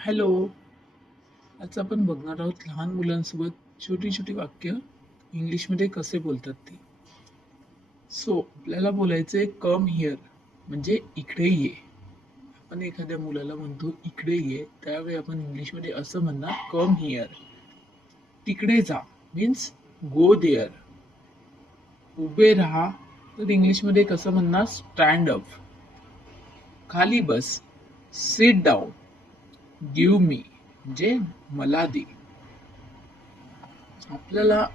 Hello. आज आपण बघणार आहोत लहान मुलांसोबत छोटी छोटी वाक्य इंग्लिशमध्ये कसे बोलतात ते. आपल्याला बोलायचंय कम हिअर म्हणजे इकडे ये. आपण एखाद्या मुलाला म्हणतो इकडे ये, त्यावेळी आपण इंग्लिशमध्ये असं म्हणणार कम हिअर. तिकडे जा मीन्स गो देअर. उभे राहा तर इंग्लिशमध्ये कसं म्हणणार स्टँड अप. खाली बस सिट डाऊन. गिव्ह मी म्हणजे मला दे. आपल्याला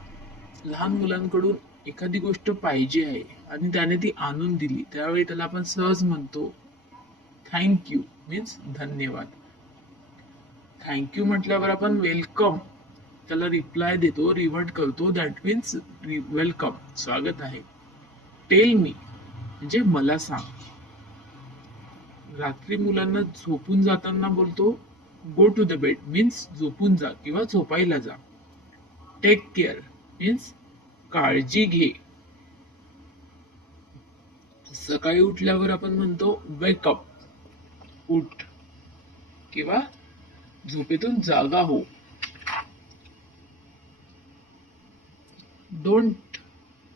लहान मुलांकडून एखादी गोष्ट पाहिजे आहे आणि त्याने ती आणून दिली, त्यावेळी त्याला आपण सहज म्हणतो थँक्यू मीन्स धन्यवाद. थँक्यू म्हटल्यावर आपण वेलकम त्याला रिप्लाय देतो, रिव्हर्ट करतो, दॅट मीन्स वेलकम, स्वागत आहे. टेल मी म्हणजे मला सांग. रात्री मुलांना झोपून जाताना बोलतो go to the bed means झोपून जा किंवा झोपायला जा. टेक केअर मीन्स काळजी घे. सकाळी उठल्यावर आपण म्हणतो वेक अप उठ किंवा झोपेतून जागा हो. डोंट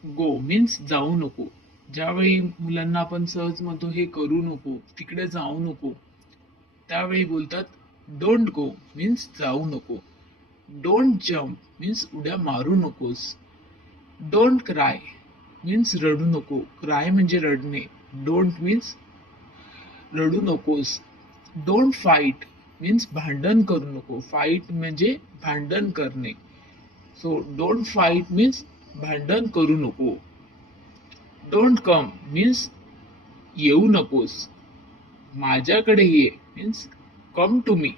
गो मीन्स जाऊ नको. ज्यावेळी मुलांना आपण सहज म्हणतो हे करू नको, तिकडे जाऊ नको, त्यावेळी बोलतात डोंट गो मीन्स जाऊ नको. डोंट जम्प मीन्स उड्या मारू नकोस. डोंट क्राय मीन्स रडू नको. क्राय म्हणजे रडणे. डोंट मीन्स रडू नकोस. डोंट फाईट मीन्स भांडण करू नको. फाईट म्हणजे भांडण करणे. डोंट फाईट मीन्स भांडण करू नको. डोंट कम मीन्स येऊ नकोस. माझ्याकडे ये मीन्स कम टू मी.